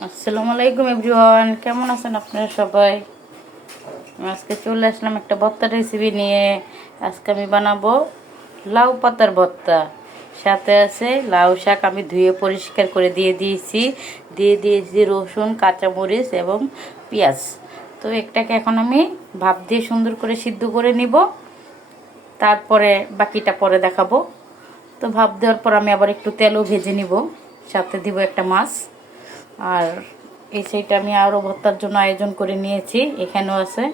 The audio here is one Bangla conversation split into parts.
আসসালামু আলাইকুম এভরিওয়ান, কেমন আছেন আপনারা সবাই? আজকে চলে আসলাম একটা ভর্তা রেসিপি নিয়ে। আজকে আমি বানাবো লাউ পাতার ভর্তা। সাথে আছে লাউ শাক, আমি ধুয়ে পরিষ্কার করে দিয়ে দিয়েছি রসুন, কাঁচামরিচ এবং পেঁয়াজ। তো একটাকে এখন আমি ভাপ দিয়ে সুন্দর করে সিদ্ধ করে নিব, তারপরে বাকিটা পরে দেখাবো। তো ভাপ দেওয়ার পর আমি আবার একটু তেলও ভেজে নিব, সাথে দিব একটা মাছ। আর এই সাইডটা আমি আরও ভর্তার জন্য আয়োজন করে নিয়েছি। এখানেও আছে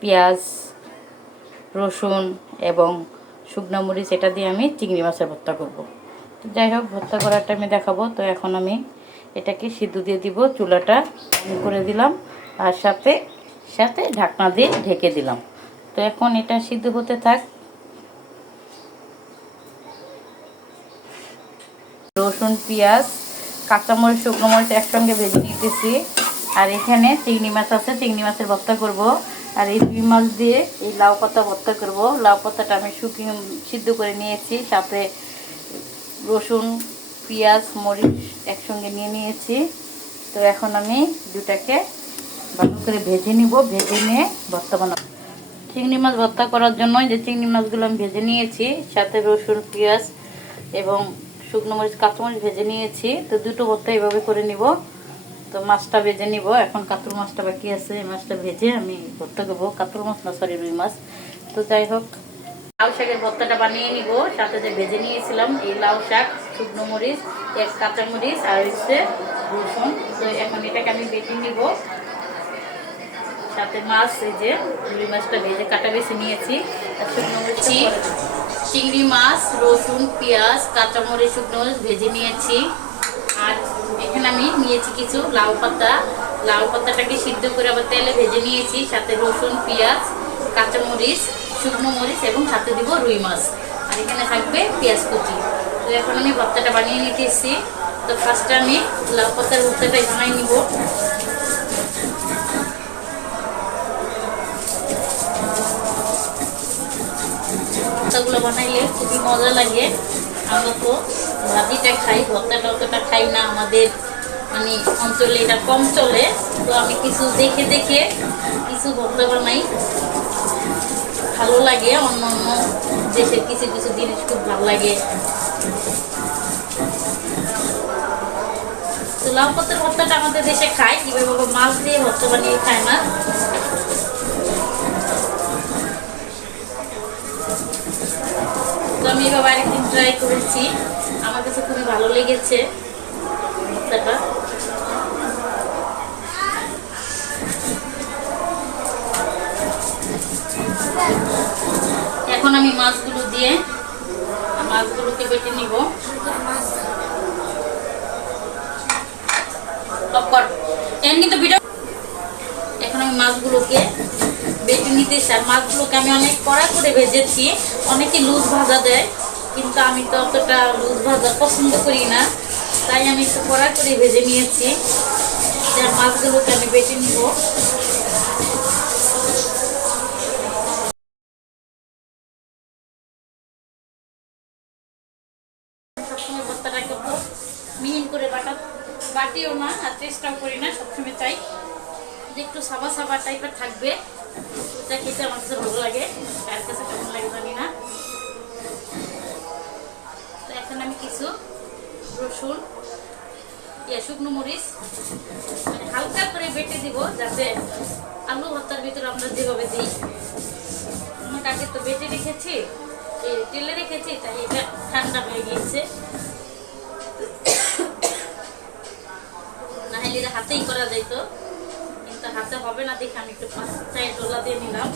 পেঁয়াজ, রসুন এবং শুকনো মরিচ, এটা দিয়ে আমি চিংড়ি মাছের ভর্তা করব। তো যাই হোক, ভর্তা করাটা আমি দেখাবো। তো এখন আমি এটাকে সিদ্ধ দিয়ে দিব, চুলাটা অন করে দিলাম আর সাথে সাথে ঢাকনা দিয়ে ঢেকে দিলাম। তো এখন এটা সিদ্ধ হতে থাক। রসুন, পেঁয়াজ, কাঁচামরিচ, শুকনো মরিচ একসঙ্গে ভেজে নিতেছি। আর এখানে চিংড়ি মাছ আছে, চিংড়ি মাছের ভর্তা করব। আর এই রুই মাছ দিয়ে এই লাউ পাতা ভর্তা করব। লাউ পাতাটা আমি শুকিয়ে সিদ্ধ করে নিয়েছি, সাথে রসুন, পেঁয়াজ, মরিচ একসঙ্গে নিয়ে নিয়েছি। তো এখন আমি দুটাকে ভালো করে ভেজে নিব, ভেজে নিয়ে ভর্তা বানাবো। চিংড়ি মাছ ভর্তা করার জন্য যে চিংড়ি মাছগুলো আমি ভেজে নিয়েছি, সাথে রসুন, পেঁয়াজ এবং শুকনো মরিচ, কাঁচামরিচ ভেজে নিয়েছি। তো দুটো ভর্তা এইভাবে করে নিব। তো মাছটা ভেজে নিব, এখন কাতল মাছটা বাকি আছে, এই মাছটা ভেজে আমি ভর্তা করবো। কাতল মাছ না, সরি, রুই মাছ। তো যাই হোক, লাউ শাকের ভর্তাটা বানিয়ে নিব। সাথে যে ভেজে নিয়েছিলাম এই লাউ শাক, শুকনো মরিচ, এক কাঁচামরিচ আর হচ্ছে রসুন। তো এখন এটাকে আমি বেটে নিব। সাথে মাছ, এই যে রুই মাছটা ভেজে কাটা বেছে নিয়েছি, আর শুকনো মরিচ, চিংড়ি মাছ, রসুন, পেঁয়াজ, কাঁচামরিচ, শুকনো মরিচ ভেজে নিয়েছি। আর এখানে আমি নিয়েছি কিছু লাউ পাতা। লাউ পাতাটাকে সিদ্ধ করে আবার তেলে ভেজে নিয়েছি, সাথে রসুন, পেঁয়াজ, কাঁচামরিচ, শুকনো মরিচ এবং সাথে দিব রুই মাছ। আর এখানে থাকবে পেঁয়াজ কুচি। তো এখন আমি ভর্তাটা বানিয়ে নিতেছি। তো ফার্স্টে আমি লাউ পাতার ভর্তাটা বানিয়ে নিব। ভর্তাগুলো বানাইলে খুবই মজা লাগে। আমরা তো ভাজিটা খাই, ভর্তাটা অতটা খাই না, আমাদের মানে অঞ্চলে এটা কম চলে। তো আমি কিছু দেখে দেখে কিছু ভর্তা বানাই, ভালো লাগে। অন্য অন্য দেশের কিছু কিছু জিনিস খুব ভালো লাগে। তো লাউ পাতার ভর্তাটা আমাদের দেশে খায় কিভাবে, মাছ দিয়ে ভর্তা বানিয়ে খায় না। তো আমি এভাবে আরেকদিন ট্রাই করেছি, আমার কাছে খুবই ভালো লেগেছে ভর্তাটা। এখন আমি মাছগুলো দিয়ে মাছগুলোকে বেটে নিব। এখন আমি মাছগুলোকে বেটে নিতেছি। আর মাছগুলোকে আমি অনেক কড়া করে ভেজেছি। অনেকে লুজ ভাজা দেয়, কিন্তু আমি তো অতটা লুজ ভাজা পছন্দ করি না, তাই আমি একটু কড়া করে ভেজে নিয়েছি। মাছগুলোকে আমি বেটে নিব। সবসময় ভর্তাটাকে তো মিহিন করে বাটিও না, আর চেষ্টাও করি না। সবসময় চাই যে একটু সাবা সাবা টাইপের থাকবে, এটা খেতে আমার কাছে ভালো লাগে। কার কাছে কেমন লাগে জানি না। তো এখন আমি কিছু রসুন, শুকনো মরিচ মানে হালকা করে বেটে দিব, যাতে আলু ভর্তার ভিতরে আমরা যেভাবে দিই। আমার আগে তো বেটে রেখেছি, তেলে রেখেছি, তাই এটা ঠান্ডা হয়ে গিয়েছে। না হলে এটা হাতেই করা যেত, কিন্তু হাতে হবে না দেখে আমি একটু পাঁচটায় ডোলা দিয়ে নিলাম।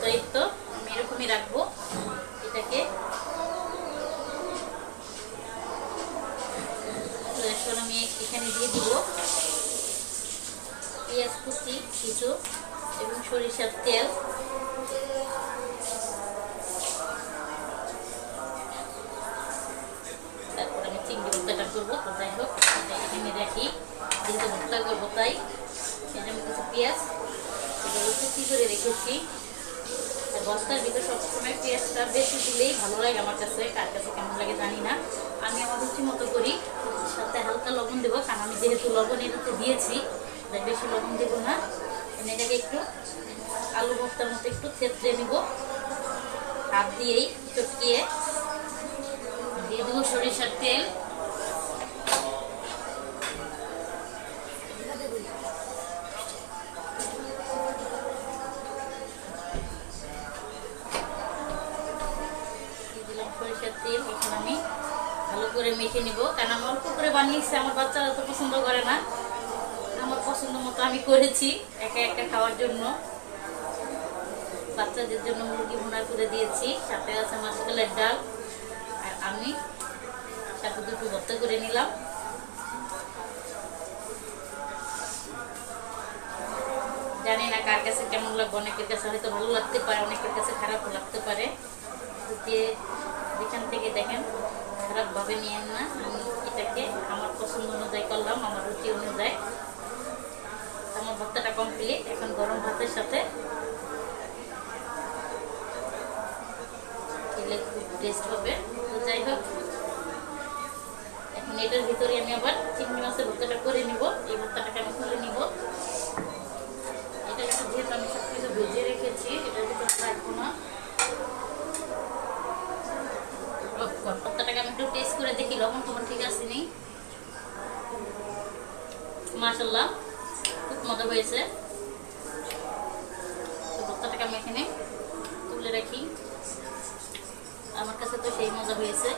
তো এই তো আমি এরকমই রাখবো এটাকে। এখন আমি এখানে দিয়ে দিব পেঁয়াজ কুচি কিছু এবং সরিষার তেল। তারপর আমি চিংড়ি ভর্তাটা করবো। তো যাই হোক, এখানে রাখি, যেহেতু ভর্তা করবো তাই আমি কিছু পেঁয়াজ কুচি করে রেখেছি। আর ভর্তার ভিতরে সবসময় পেঁয়াজটা বেশি দিলেই ভালো লাগে আমার কাছে, কার কাছে কেমন লাগে জানি না। আমি আমার রুচি মতো করি, সাথে হালকা লবণ দেবো, কারণ আমি যেহেতু লবণ এটাতে দিয়েছি তাই বেশি লবণ দেবো না। এটাকে একটু আলু ভর্তার মতো একটু থেতলে নিব, হাত দিয়েই চটকিয়ে দিয়ে দেবো সরিষার তেল। সরিষার তেল এখন আমি ভালো করে মেখে নিব, কারণ আমি অল্প করে বানিয়েছি, আমার বাচ্চারা তো পছন্দ করে না, আমার পছন্দ মতো আমি করেছি একা একা খাওয়ার জন্য। বাচ্চাদের জন্য মুরগি ভুনা করে দিয়েছি, সাথে আছে মাসকলাইয়ের ডাল, আর আমি সাথে দুটো ভর্তা করে নিলাম। জানি না কার কাছে কেমন লাগবে, অনেকের কাছে হয়তো ভালো লাগতে পারে, অনেকের কাছে খারাপ লাগতে পারে। যে যেখান থেকে দেখেন খারাপভাবে নিয়েন না, আমি এটাকে আমার পছন্দ অনুযায়ী করলাম, আমার রুচি অনুযায়ী। আমার ভর্তাটা কমপ্লিট, এখন গরম ভাতের সাথে খেলে খুব টেস্ট হবে। তো যাই হোক, এখন এটার ভিতরে আমি আবার চিংড়ি মাছের ভর্তাটা করে নিব। এই ভর্তাটাকে আমি তুলে নিব। এটা একটু যেহেতু আমি সব কিছু ভেজে রেখেছি, এটার ভিতরে রাখবো না। ভর্তাটাকে আমি একটু টেস্ট করে দেখি লবণ তোমার ঠিক আছে নি। মাশাআল্লাহ, খুব মজা হয়েছে। তো ভর্তাটাকে আমি এখানে তুলে রাখি, আমার কাছে তো সেই মজা হয়েছে।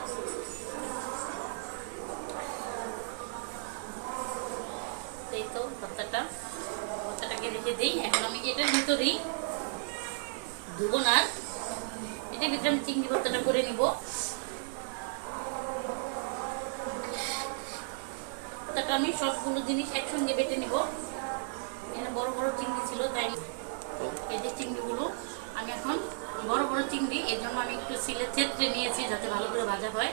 এই তো ভর্তাটাকে রেখে দিই। এখন আমি এটার ভিতরেই ধুবো না, এটার ভিতরে আমি চিংড়ি ভর্তাটা করে নিব। ভর্তাটা আমি সবগুলো জিনিস একসঙ্গে বেটে নিব। এখানে বড় বড় চিংড়ি ছিল, তাই এই যে চিংড়িগুলো আমি এখন বড় বড় চিংড়ি, এর জন্য আমি একটু সিলে থেতলে নিয়েছি যাতে ভালো করে ভাজা হয়।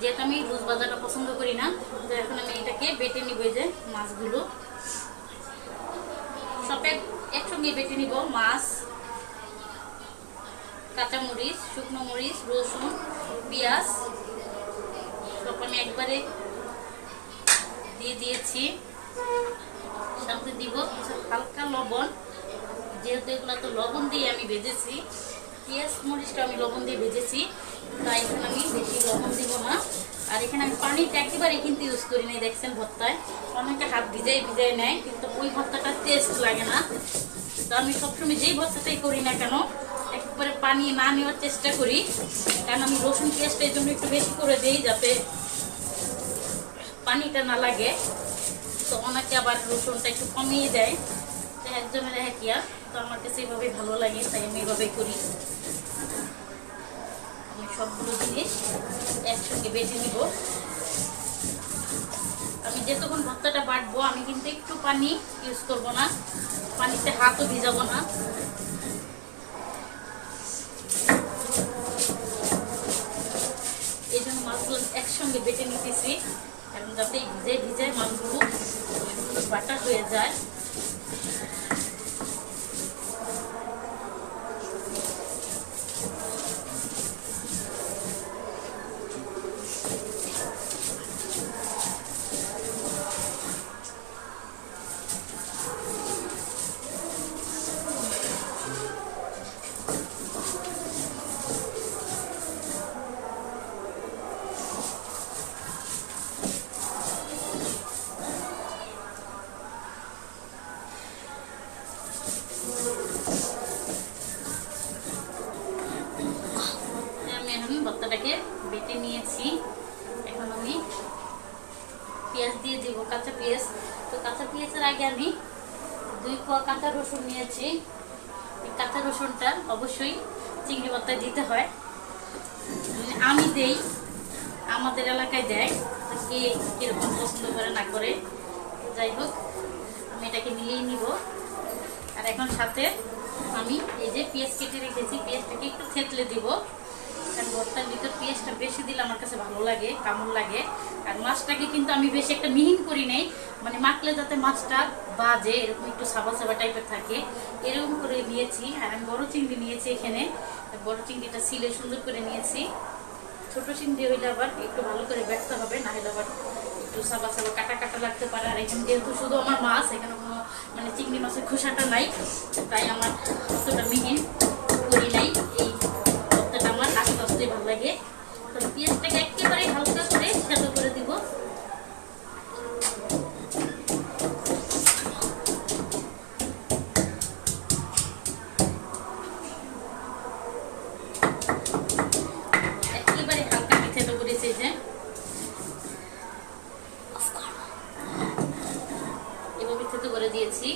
যেহেতু আমি লুজ ভাজাটা পছন্দ করি না, তো এখন আমি এটাকে বেটে নিব। এই যে মাছগুলো সব একসঙ্গে বেটে নিব। মাছ, কাঁচামরিচ, শুকনো মরিচ, রসুন, পেঁয়াজ সব আমি একবারে দিয়ে দিয়েছি। সাথে দিব হালকা লবণ, যেহেতু এগুলো তো লবণ দিয়ে আমি ভেজেছি, পেঁয়াজ মরিচটা আমি লবণ দিয়ে ভেজেছি, তাই এখানে আমি বেশি লবণ দিব না। আর এখানে আমি পানিটা একেবারে কিন্তু ইউজ করি নাই। দেখছেন ভর্তায় অনেকে হাত ভিজাই নেয়, কিন্তু ওই ভর্তাটা টেস্ট লাগে না। তো আমি সবসময় যেই ভর্তাটাই করি না কেন একবারে পানি না নেওয়ার চেষ্টা করি, কারণ আমি রসুন পেঁয়াজটা এই জন্য একটু বেশি করে দিই যাতে পানিটা না লাগে। তো অনেকে আবার রসুনটা একটু কমিয়ে দেয়, তো একজনের হ্যাকিয়া, তো আমার কাছে এইভাবেই ভালো লাগে, তাই আমি এইভাবেই করি। আমি সবগুলো জিনিস একসঙ্গে বেটে নিব। আমি যতক্ষণ ভর্তাটা বাটবো আমি কিন্তু একটু পানি ইউজ করব না, পানিতে হাতও ভিজাবো না। এই জন্য মাছগুলো একসঙ্গে বেটে নিতেছি, এবং যাতে ভিজে ভিজে মাছগুলো সুন্দর বাটা হয়ে যায়। ভর্তাটাকে বেটে নিয়েছি, এখন আমি পেঁয়াজ দিয়ে দিব, কাঁচা পেঁয়াজ। তো কাঁচা পেঁয়াজের আগে আমি 2 কোয়া কাঁচা রসুন নিয়েছি। এই কাঁচা রসুনটা অবশ্যই চিংড়ি ভর্তায় দিতে হয়, আমি দেই, আমাদের এলাকায় দেয়, কে কীরকম পছন্দ করে না করে। যাই হোক, আমি এটাকে মিলিয়ে নিব। আর এখন সাথে আমি এই যে পেঁয়াজ কেটে রেখেছি, পেঁয়াজটাকে একটু থেতলে দিব, কারণ ভর্তার ভিতর পেঁয়াজটা বেশি দিলে আমার কাছে ভালো লাগে, কেমন লাগে। আর মাছটাকে কিন্তু আমি বেশি একটা মিহিন করি নাই, মানে মাখলে যাতে মাছটা বাজে, এরকম একটু সাবা সাবা টাইপের থাকে, এরকম করে নিয়েছি। আর আমি বড় চিংড়ি নিয়েছি এখানে, বড় চিংড়িটা সিলে সুন্দর করে নিয়েছি। ছোট চিংড়ি হইলে আবার একটু ভালো করে বেটতে হবে, না হলে আবার একটু সাবা সাবা কাটা কাটা লাগতে পারে। আর এখানে যেহেতু শুধু আমার মাছ, এখানে কোনো মানে চিংড়ি মাছের খোসাটা নাই, তাই আমার অতটা মিহি করি নাই। এই ভর্তাটা আমার আস্তে আস্তে ভালো লাগে। তো পেঁয়াজটাকে একেবারে হালকা করে সেদ্ধ করে দিব। একেবারে হালকা সেদ্ধ করেছি, যে এভাবে সেদ্ধ করে দিয়েছি।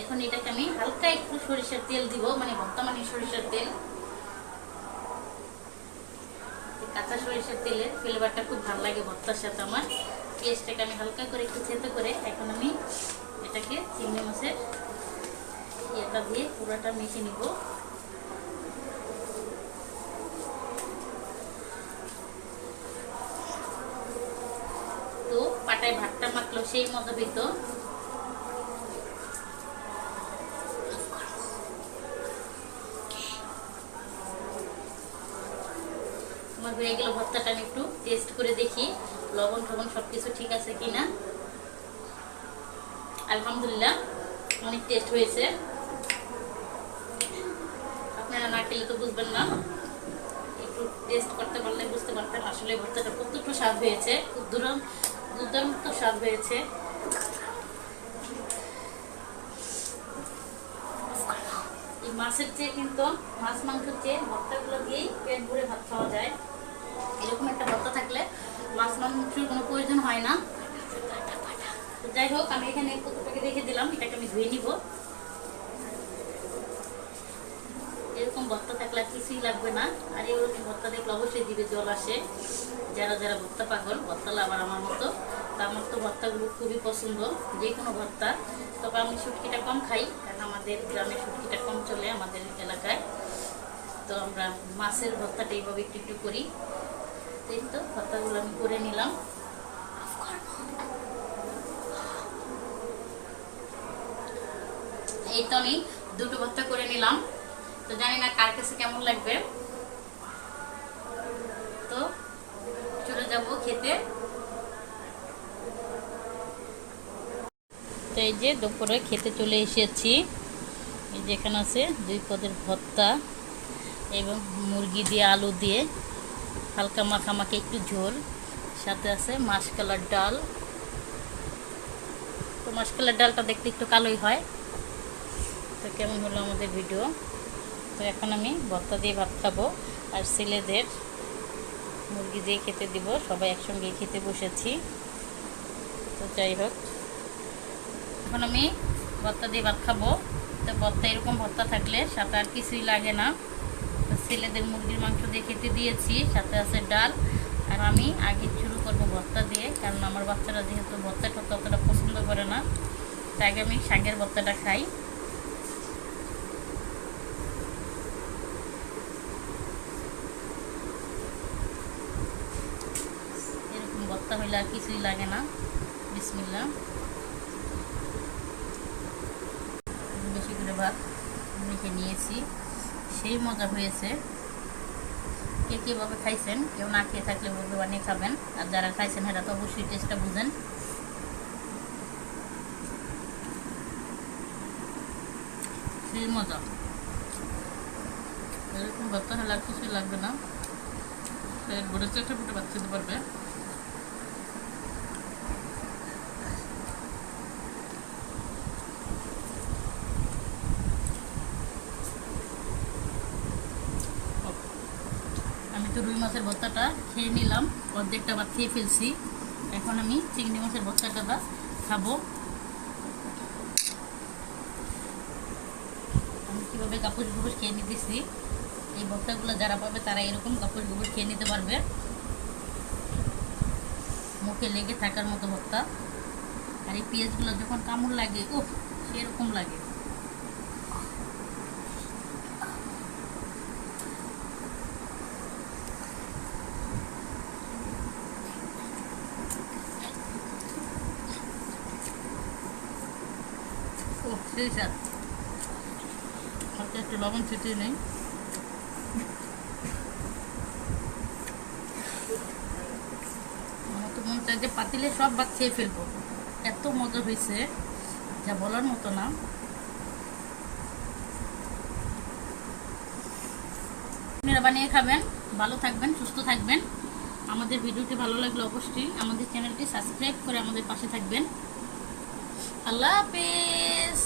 এখন এটাকে আমি হালকা একটু সরিষার তেল দিব, মানে ভর্তা মানে সরিষার তেল। কাঁচা সরিষার তেলের ফ্লেভারটা খুব ভালো লাগে ভর্তার সাথে আমার। পেঁয়াজটাকে আমি হালকা করে একটু থেতো করে এখন আমি এটাকে চিংড়ি মাছের ইয়েটা দিয়ে পুরোটা মেখে নিব। তো পাটায় ভাতটা মাখলো সেই মজা পেত। আমার হয়ে গেল ভর্তাটা। আমি একটু টেস্ট করে দেখি লবণ টবণ সবকিছু ঠিক আছে কিনা। আলহামদুলিল্লাহ, অনেক টেস্ট হয়েছে। আপনারা না খেলে তো বুঝবেন না, একটু টেস্ট করতে পারলে বুঝতে পারতেন আসলে ভর্তাটা কতটুকু স্বাদ হয়েছে। খুব দুর্দান্ত স্বাদ হয়েছে। এই মাছের চেয়ে কিন্তু মাছ মাংসের চেয়ে ভর্তাগুলো দিয়েই পেট ভরে ভাত খাওয়া যায়। এরকম একটা ভর্তা থাকলে মাছ মাংসের কোনো প্রয়োজন হয় না। যাই হোক, আমি এখানে কতটাকে রেখে দিলাম, এটাকে আমি ধুয়ে নিব। এরকম ভর্তা থাকলে কিছুই লাগবে না। আর এরকম ভর্তা দেখলে অবশ্যই দিবে জল আসে। যারা যারা ভর্তা পাগল, ভর্তা লাভার আমার মতো, তা আমার তো ভর্তাগুলো খুবই পছন্দ, যে কোনো ভর্তা। তবে আমি শুটকিটা কম খাই, কারণ আমাদের গ্রামে শুটকিটা কম চলে আমাদের এলাকায়। তো আমরা মাছের ভর্তাটা এইভাবে একটু একটু করি। এই তো ভর্তাগুলো আমি করে নিলাম। এই তো আমি দুটো ভর্তা করে নিলাম। তো জানি না কার কাছে কেমন লাগবে। তো চলে যাব খেতে। তো এই যে দুপুরে খেতে চলে এসেছি। এই যে এখানে আছে 2 পদের ভর্তা এবং মুরগি দিয়ে আলু দিয়ে হালকা মাখামাখি একটু ঝোল, সাথে আছে মাসকলার ডাল। তো মাসকলার ডালটা দেখতে একটু কালোই হয়। তো কেমন হলো আমাদের ভিডিও। তো এখন আমি ভর্তা দিয়ে ভাত খাবো, আর ছেলেদের মুরগি দিয়ে খেতে দিব। সবাই একসঙ্গে খেতে বসেছি। তো যাই হোক, এখন আমি ভর্তা দিয়ে ভাত খাবো। তো ভর্তা এরকম ভর্তা থাকলে সাথে আর কিছুই লাগে না। তো ছেলেদের মুরগির মাংস দিয়ে খেতে দিয়েছি, সাথে আছে ডাল। আর আমি আগে শুরু করবো ভর্তা দিয়ে, কারণ আমার বাচ্চারা যেহেতু ভর্তা টর্তা অতটা পছন্দ করে না, তাই আগে আমি শাকের ভর্তাটা খাই। এরকম ভর্তা হইলে আর কিছুই লাগে না। বিসমিল্লাহ। বেশি করে ভাত মেখে নিয়েছি, সেই মজা হয়েছে। কে কীভাবে খাইছেন, কেউ না খেয়ে থাকলে বলবে বানিয়ে খাবেন, আর যারা খাইছেন এরা তো অবশ্যই টেস্টটা বুঝেন। সেই মজা। এরকম ভর্তা হলে আর কিছুই লাগবে না। ঘুরে চেটে ফুটে ভাত খেতে পারবে। আমি তো রুই মাছের ভর্তাটা খেয়ে নিলাম, অর্ধেকটা ভাত খেয়ে ফেলছি। এখন আমি চিংড়ি মাছের ভর্তাটা খাবো। আমি কীভাবে কাপুস গুপুস খেয়ে নিতেছি। এই ভর্তাগুলো যারা পাবে তারা এরকম কাপুস গুপুস খেয়ে নিতে পারবে। মুখে লেগে থাকার মতো ভর্তা। আর এই পেঁয়াজগুলো যখন কামড় লাগে, উফ, সেরকম লাগে। সেই স্বাদ। হালকা একটু লবণ ছিটিয়ে নেই। আমার তো মন চাই যে পাতিলে সব ভাত খেয়ে ফেলবো, এত মজা হয়েছে যা বলার মতো না। আপনারা বানিয়ে খাবেন, ভালো থাকবেন, সুস্থ থাকবেন। আমাদের ভিডিওটি ভালো লাগলে অবশ্যই আমাদের চ্যানেলটি সাবস্ক্রাইব করে আমাদের পাশে থাকবেন। আল্লাহ হাফেজ।